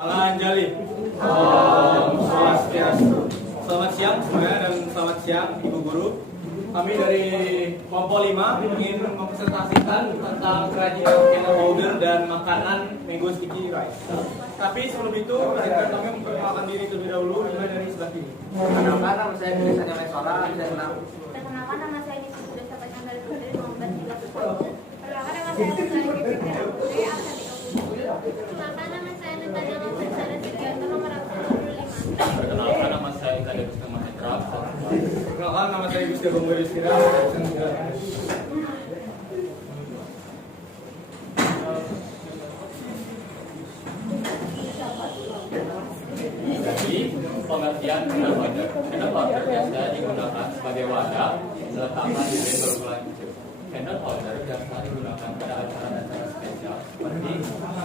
Anjali. Om Swastiastu. Selamat siang semuanya dan selamat siang Ibu Guru. Kami dari kelompok 5 ingin mempresentasikan tentang kerajinan candle holder dan makanan mango sticky rice. Tapi sebelum itu, izinkan kami memperkenalkan diri terlebih dahulu, dimulai dari sebelah kini. Perkenalkan, nama saya Bisa Mesora, bisa kenal. Perkenalkan, nama saya Nisa sudah sampaikan dari Putri nomor 31. Perkenalkan, nama saya Nisa Putri Putri angka 30. Perkenalkan, nama saya Natalia Lovansara Sugianto nomor 45. Perkenalkan, nama saya Ika Dekus Mahendra. Perkenalkan, nama saya Gusti Bunggu Rizkira, absen 3. Jadi, pengertian candle holder. Candle holder biasa digunakan sebagai wadah meletakkan lilin berukuran kecil. Candle holder biasa digunakan pada acara-acara spesial seperti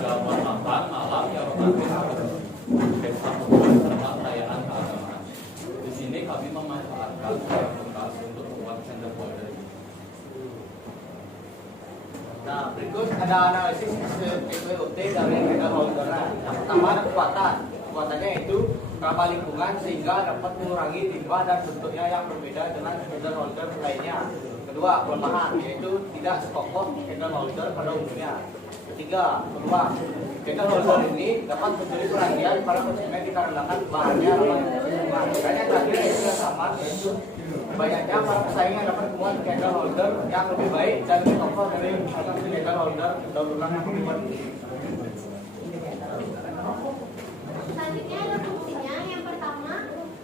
jamuan makan malam yang romantis, pesta pernikahan serta perayaan keagamaan. Di sini kami memanfaatkan kayu bekas untuk membuat candle holder. Nah, berikut ada analisis SWOT dari candle holder. Yang pertama ada kekuatan. Kekuatannya itu ramah lingkungan sehingga dapat mengurangi limbah dan bentuknya yang berbeda dengan candle holder lainnya. Kedua, kelemahan yaitu tidak sekokoh candle holder pada umumnya. Ketiga, peluang. Candle holder ini dapat mencuri perhatian para konsumen dikarenakan bahannya ramah lingkungan. Dan yang terakhir yaitu yang sama, yaitu banyaknya para pesaing yang dapat membuat candle holder yang lebih baik dan lebih kokoh dari candle holder daur ulang yang dibuat. Selanjutnya ada fungsinya. Yang pertama,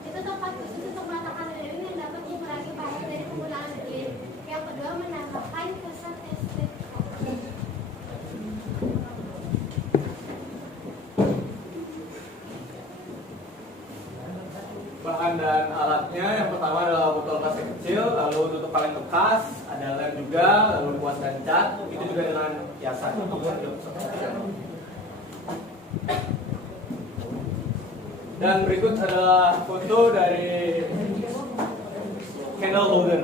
itu tempat khusus untuk meletakkan lilin yang dapat mengurangi bahaya dari penggunaan lilin. Yang kedua, menambahkan kesan estetik. Bahan dan alatnya yang pertama adalah botol plastik kecil, lalu tutup kaleng bekas, ada lem juga, lalu kuas dan cat, itu juga dengan hiasan. Dan berikut adalah foto dari candle holder.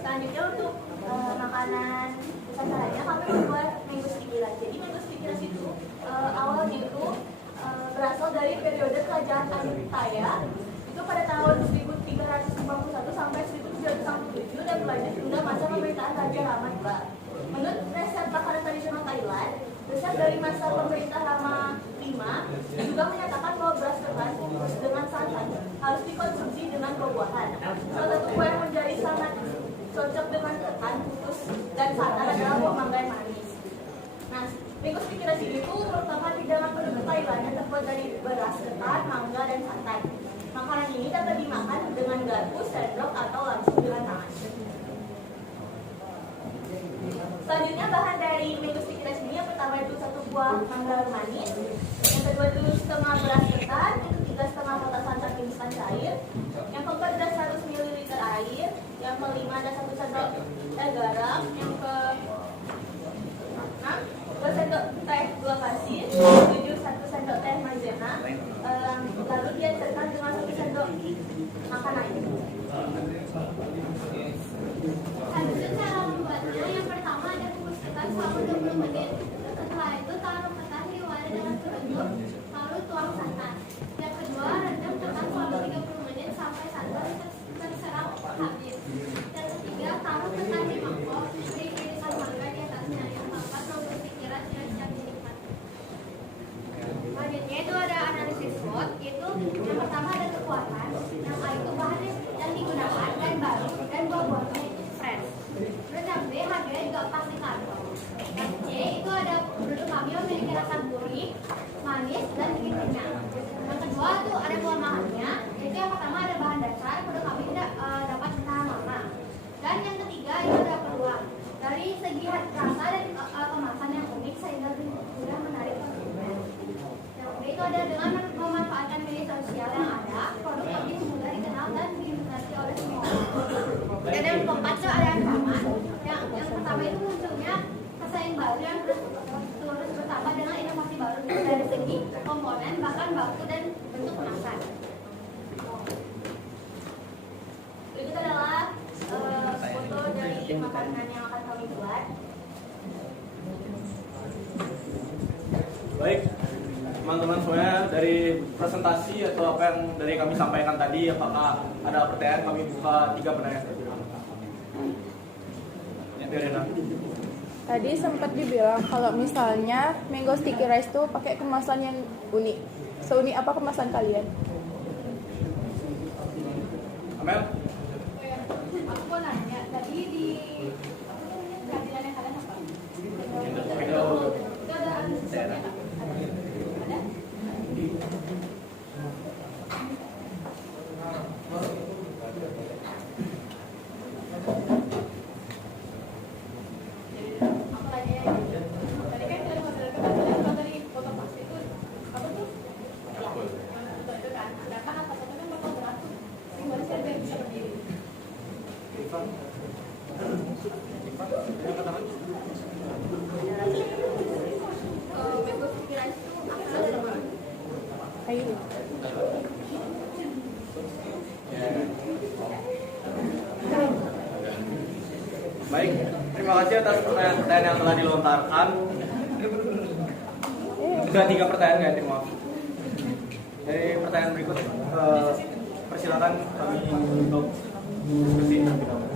Selanjutnya untuk makanan usahanya kami membuat mango sticky rice. Jadi mango sticky rice itu awalnya itu berasal dari periode kerajaan Ayutthaya itu pada tahun 1351 sampai 1767 dan berlanjut hingga masa pemerintahan Raja Rama II. Menurut resep makanan tradisional Thailand, resep dari masa pemerintah Rama V juga menyatakan bahwa beras ketan bungkus dengan santan harus dikonsumsi dengan buah-buahan. Salah satu buah yang menjadi sangat cocok dengan ketan, bungkus, dan santan adalah buah mangga yang manis. Nah, mango sticky rice itu merupakan hidangan penduduk Thailand yang terbuat dari beras ketan, mangga, dan santan. Makanan ini dapat dimakan dengan garpu, sendok, atau langsung dengan tangan. Selanjutnya bahan dari mango sticky rice ini yang pertama itu 1 buah mangga manis, yang kedua itu setengah beras ketan, yang ketiga setengah kotak santan instan cair, yang keempat ada 100 ml air, yang kelima ada 1 sendok garam, yang ke 2 sendok teh gula pasir, 7 1 sendok teh maizena, lalu diaduk dengan 1 sendok makan air. Lanjut cara membuatnya, yang pertama ada kukus ketan selama 20 menit. Setelah itu taruh ketan di wadah dengan serenyuh, lalu tuang santan. Yang kedua, rendam ketan selama 30 menit sampai santan terserap habis. Yang ketiga, taruh ketan di mangkok, beri irisan mangga di atasnya. Yang keempat, membuat pikiran yang siap dinikmati. Selanjutnya itu ada analisis SWOT, yaitu yang pertama ada kekuatan, yang A itu bahan yang digunakan dan baru dan buah-buahnya itu fresh. Terus yang B harganya juga pasti kantong. Yang C itu ada produk kami memiliki rasa gurih, manis, dan bikin kenyang. Yang kedua itu ada kelemahannya, yaitu yang pertama ada bahan dasar, produk kami tidak dapat bertahan lama. Dan yang ketiga itu ada peluang. Dari segi rasa dan kemasan yang unik sehingga sudah menarik konsumen. Yang B itu ada dengan memanfaatkan media sosial yang ada, produk kami mudah dikenal dan diminati oleh semua. Dan yang keempat itu ada yang sama. Yang pertama itu munculnya pesaing baru yang terus bertambah dengan inovasi baru dari segi komponen, bahkan baku dan bentuk kemasan. Berikut adalah foto dari makanan yang akan kami buat. Baik, teman-teman semuanya, dari presentasi atau apa yang dari kami sampaikan tadi, apakah ada pertanyaan? Kami buka 3 pertanyaan. Ya, Rena. Tadi sempat dibilang kalau misalnya mango sticky rice tuh pakai kemasan yang unik. Seunik apa kemasan kalian? Amel? Aku mau nanya, tadi di kehadirannya kalian apa? Itu ada analisisnya nggak? Ada? Aku tanya ya. Tadi kan kalian ngobrol kebatilan, kalau tadi foto pasti itu apa tuh? Ya, yang foto itu kan. Sedangkan atas itu kan bakal beratur. Simbolis kan dia bisa berdiri. Mango sticky rice itu asalnya dari mana? Ayo. Baik, terima kasih atas pertanyaan yang telah dilontarkan. Sudah 3 pertanyaan ya, terima kasih. Dari pertanyaan berikut, persilakan kami untuk diskusi terlebih dahulu.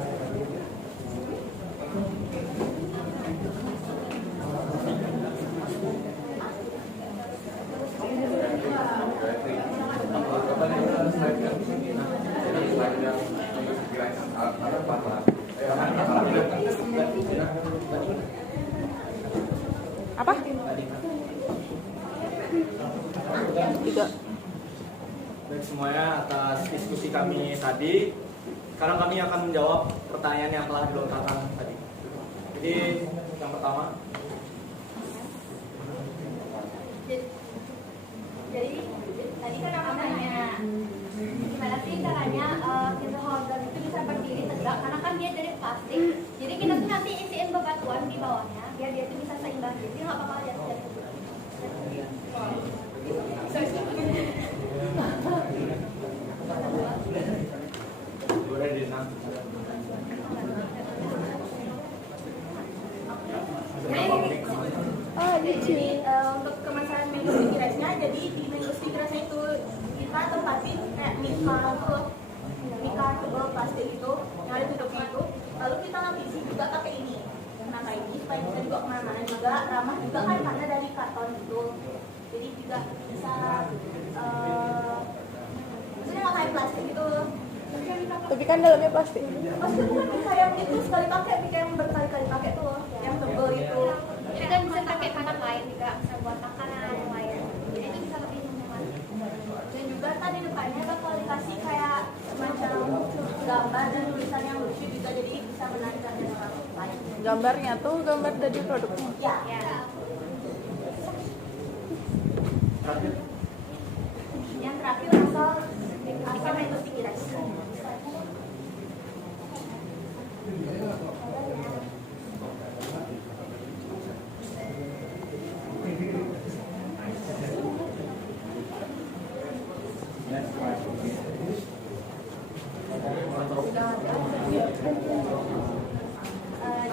Apa? 3. Baik semuanya, atas diskusi kami tadi. Sekarang kami akan menjawab pertanyaan yang telah dilontarkan tadi. Jadi yang pertama, Jadi tadi kan aku nanya gimana sih caranya kita holder itu bisa berdiri tegak karena kan dia dari plastik. Jadi kita tuh nanti isiin bebatuan di bawahnya biar dia tuh bisa seimbang. Jadi nggak apa-apa jatuh. boleh dinam. Jadi untuk kemasan mango sticky rice-nya, jadi di mango sticky rice itu kita tempatin kayak mika tebal plastik itu yang ada tutupnya itu, lalu kita lapisi juga pakai ini. Nah kayak ini supaya bisa dibawa kemana-mana juga, ramah juga kan karena dari karton itu, jadi juga bisa maksudnya nggak kayak plastik itu. Tapi kan dalamnya plastik. Maksudnya bukan mika yang itu sekali pakai, mika yang berkali-kali pakai tuh, yang tebal itu. Jadi kan bisa pakai tempat lain juga, bisa buat makanan yang lain. Jadi itu bisa lebih nyaman. Dan juga tadi depannya bakal dikasih kayak semacam gambar dan tulisan yang lucu juga, jadi bisa menarik dan orang lain. Gambarnya tuh gambar dari produknya. Ya. Ya. Terakhir, Yang terakhir asal mango sticky rice.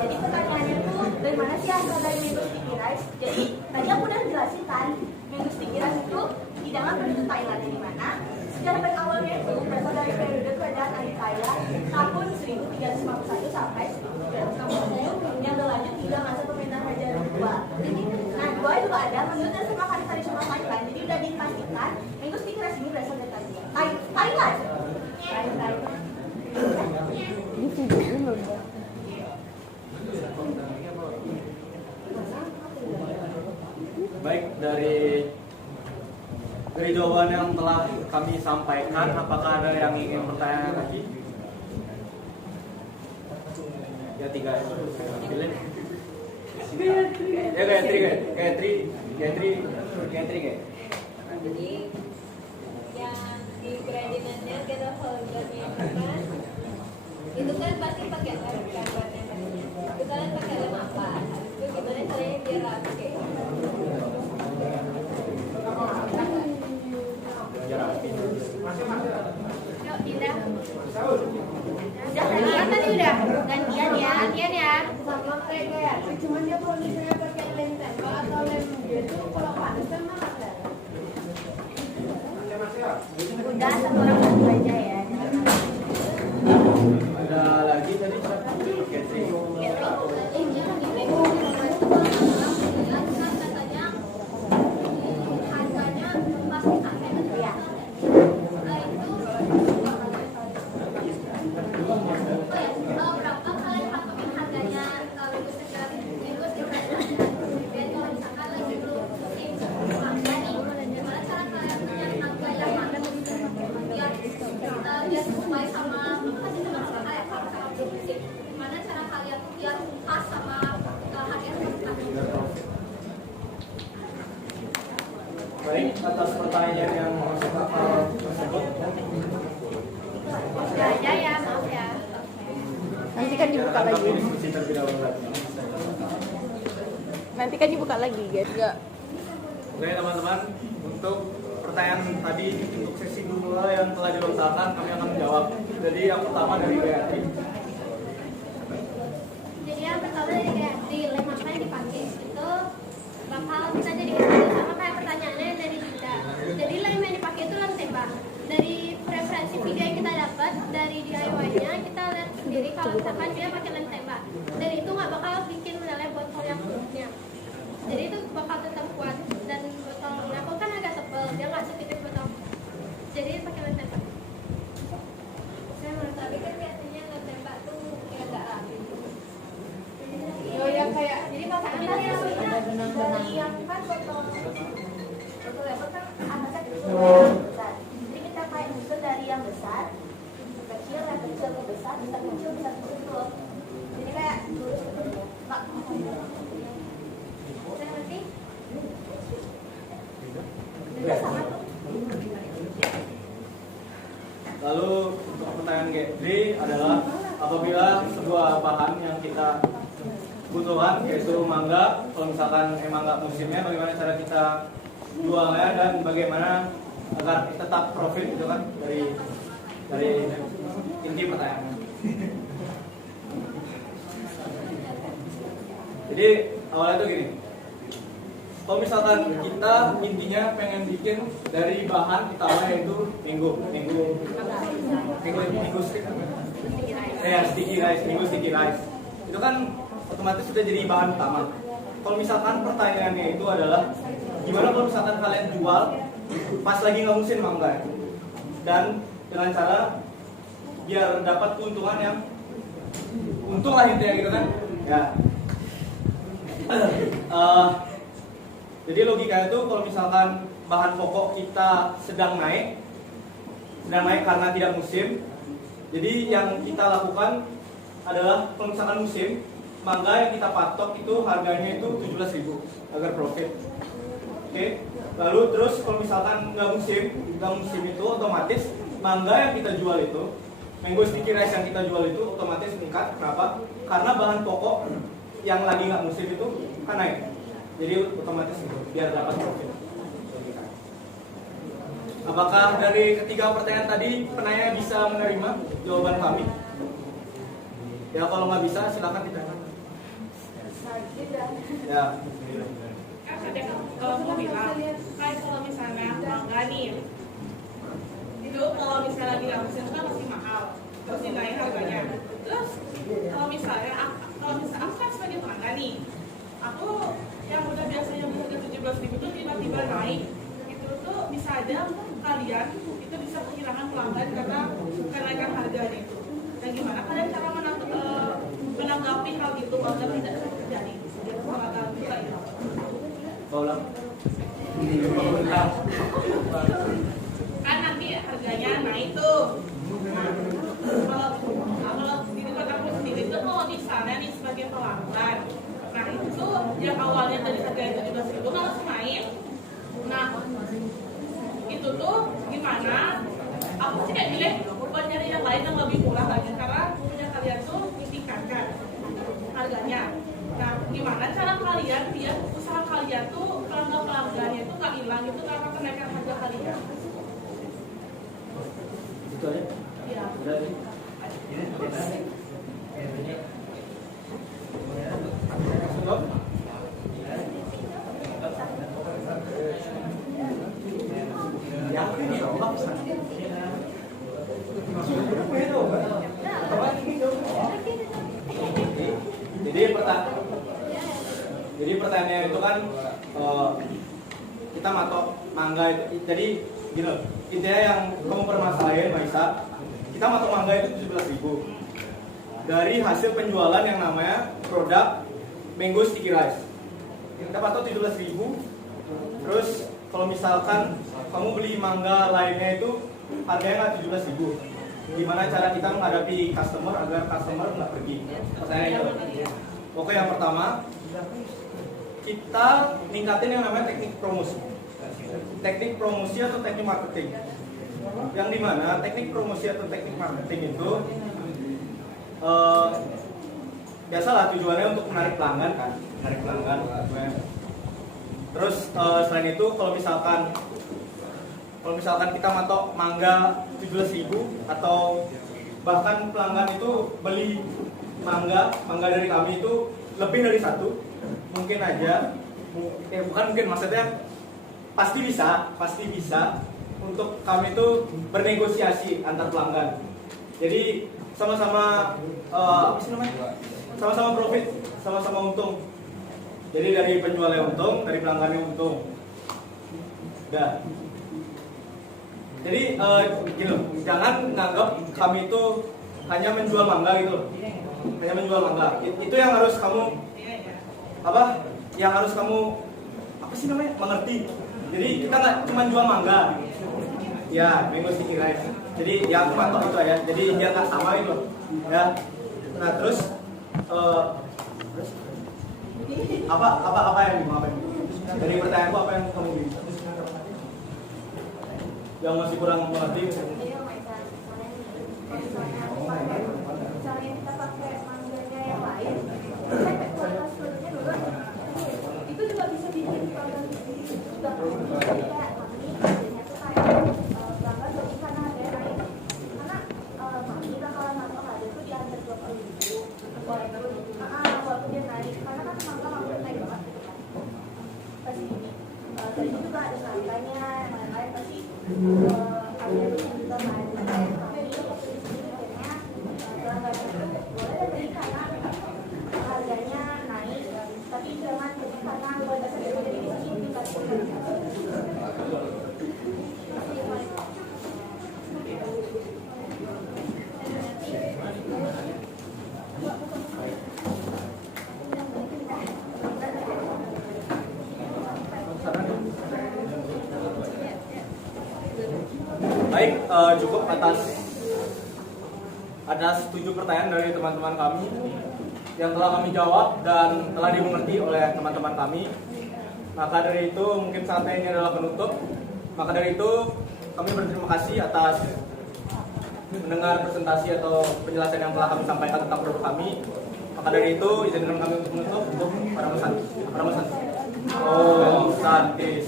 Jadi pertanyaannya tuh dari mana sih asal dari mango sticky rice? Jadi tadi aku udah jelasin kan, mango sticky rice itu hidangan penduduk Thailand di mana sejarah baik awalnya itu berasal dari periode kerajaan Ayutthaya tahun 1351 sampai 1360 yang berlanjut hingga masa pemerintahan Raja Dua. Nah, Dua juga ada menurut dan sama hari tradisional Thailand. Jadi udah dipastikan mango sticky rice ini berasal dari Thailand. Di videoin loh. baik dari jawaban yang telah kami sampaikan, apakah ada yang ingin bertanya lagi? Ya 3 itu. Pilih. Ya Gayatri. Jadi yang di kerajinan kita holdernya itu kan pasti pakai lem gambarnya kan. Itu kalian pakai lem apa? Itu gimana caranya biar rapi kayak gitu? Yuk, Dinda. Udah tadi udah gantian ya. Sama kayak cuman dia kalau misalnya pakai lem tempel atau lem gitu, kalau Udah satu orang satu aja ya. Ada lagi tadi siapa? Catherine. Gimana cara kalian tuh biar pas sama harga Baik, atas pertanyaan yang tersebut. aja ya, maaf ya. Nanti kan dibuka Silakan lagi. kami diskusi terlebih dahulu lagi. Nanti kan dibuka lagi, guys. Enggak. Oke teman-teman, untuk pertanyaan tadi untuk sesi dua yang telah dilontarkan kami akan menjawab. Jadi yang pertama dari Gayatri. Jadi yang pertama dari kayak di lem apa yang dipakai itu bakal kita jadikan dulu sama kayak pertanyaannya yang dari Dinda. Jadi lem yang dipakai itu lem tembak. Dari preferensi video yang kita dapat dari DIY-nya kita lihat sendiri kalau misalkan dia pakai lem tembak. Dari itu nggak bakal bikin meleleh botol yang kulitnya. Jadi itu bakal tetap kuat dan botolnya pun kan agak tebal, dia nggak setipis botol. Jadi pakai lem tembak. Saya menurut tapi kan biasanya lem tembak tuh kayak agak rapi. Oh, yang kayak Jadi kalau kita yang dari yang kan botol lebar kan atasnya kecil yang besar. Jadi kita kayak nyusun dari yang besar ke kecil, yang kecil ke besar, bisa kecil gitu loh. Jadi kayak lurus gitu nggak. Saya ngerti. Juga sama tuh. Lalu untuk pertanyaan Gayatri adalah apabila sebuah bahan yang kita butuhkan yaitu mangga, kalau misalkan emang nggak musimnya, bagaimana cara kita jualnya dan bagaimana agar tetap profit gitu kan dari inti pertanyaannya. Jadi awalnya tuh gini, kalau misalkan kita intinya pengen bikin dari bahan utama yaitu minggu sticky rice itu kan otomatis sudah jadi bahan utama. Kalau misalkan pertanyaannya itu adalah gimana kalau misalkan kalian jual pas lagi nggak musim mangga dan dengan cara biar dapat keuntungan yang untung lah intinya gitu kan ya. Jadi logikanya itu kalau misalkan bahan pokok kita sedang naik karena tidak musim, jadi yang kita lakukan adalah kalau misalkan musim, mangga yang kita patok itu harganya itu 17.000 agar profit. Oke. Lalu terus kalau misalkan nggak musim itu otomatis mangga yang kita jual itu, mango sticky rice yang kita jual itu otomatis meningkat. Kenapa? Karena bahan pokok yang lagi nggak musim itu kan naik. Jadi otomatis itu biar dapat profit. Apakah dari ketiga pertanyaan tadi penanya bisa menerima jawaban kami? Ya kalau nggak bisa silakan ditanyakan. Ya. Kalau aku bilang, kayak kalau misalnya mangga nih, itu kalau misalnya di Amazon kan masih mahal, terus dinaik harganya. Terus kalau misalnya aku kan sebagai mangga nih, aku yang udah biasanya harga 17.000 tuh tiba-tiba naik, itu tuh bisa aja kalian itu bisa kehilangan pelanggan karena kenaikan harganya itu. Dan gimana kalian cara menanggapi hal itu agar tidak terjadi? Ulang. Kan nanti harganya naik tuh. Kalau di tempat aku sendiri itu kalau misalnya nih sebagai pelanggan, nah itu yang awalnya dari harga 17.000 langsung naik. Nah itu tuh gimana? Aku sih kayak milih buat nyari yang lain yang lebih murah lagi karena punya kalian tuh ditingkatkan harganya. Nah, gimana cara kalian biar usaha kalian tuh pelanggan-pelanggannya itu nggak hilang itu karena kenaikan harga kalian? Itu aja. Iya. Udah sih. Cukup? pertanyaannya itu kan kita matok mangga itu. Jadi gini loh, intinya yang kamu permasalahin Maisa, kita matok mangga itu 17.000 dari hasil penjualan yang namanya produk Mango Sticky Rice. Kita patok 17.000. Terus kalau misalkan kamu beli mangga lainnya itu harganya nggak 17.000, gimana cara kita menghadapi customer agar customer nggak pergi? Pertanyaan itu. Oke, yang pertama kita ningkatin yang namanya teknik promosi. Teknik promosi atau teknik marketing. Yang dimana teknik promosi atau teknik marketing itu biasalah tujuannya untuk menarik pelanggan kan, menarik pelanggan. Terus selain itu kalau misalkan kita matok mangga 17.000 atau bahkan pelanggan itu beli mangga dari kami itu lebih dari satu, mungkin aja, bukan mungkin, maksudnya pasti bisa untuk kami itu bernegosiasi antar pelanggan. Jadi sama-sama apa sih namanya? Sama-sama profit, sama-sama untung. Jadi dari penjualnya untung, dari pelanggannya untung. Dah. Jadi gini loh, jangan nganggap kami itu hanya menjual mangga gitu loh. Hanya menjual mangga. Itu yang harus kamu Yang harus kamu mengerti. Jadi kita nggak cuma jual mangga. Ya, Mango Sticky Rice. Jadi yang patok itu ya. Jadi dia nggak sama itu loh. Ya. Nah terus apa yang dimauin? Dari pertanyaanku apa yang kamu bisa? Yang masih kurang mengerti? Misalnya kita pakai mangganya yang lain, saya pakai kualitas kulitnya dulu. Itu juga bisa bikin pelanggan juga. Jadi kayak mami, biasanya tuh kayak pelanggan beli karena harganya naik. Karena mami bakalan masuk harga tuh di harga 20.000. Walaupun dia naik, karena kan mangga naik banget gitu kan. Pasti gini. Dari itu juga ada harganya, yang lain-lain pasti harga itu juga naik. Tapi juga waktu di sini biasanya pelanggan itu boleh beli karena harganya naik, tapi jangan beli karena kualitasnya beda. Jadi di sini kita Baik, cukup atas 7 pertanyaan dari teman-teman kami yang telah kami jawab dan telah dimengerti oleh teman-teman kami. Maka dari itu mungkin saatnya ini adalah penutup. Maka dari itu kami berterima kasih atas mendengar presentasi atau penjelasan yang telah kami sampaikan tentang produk kami. Maka dari itu izinkan kami untuk menutup untuk para mesanti. Oh, santi.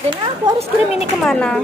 Dan aku harus kirim ini kemana?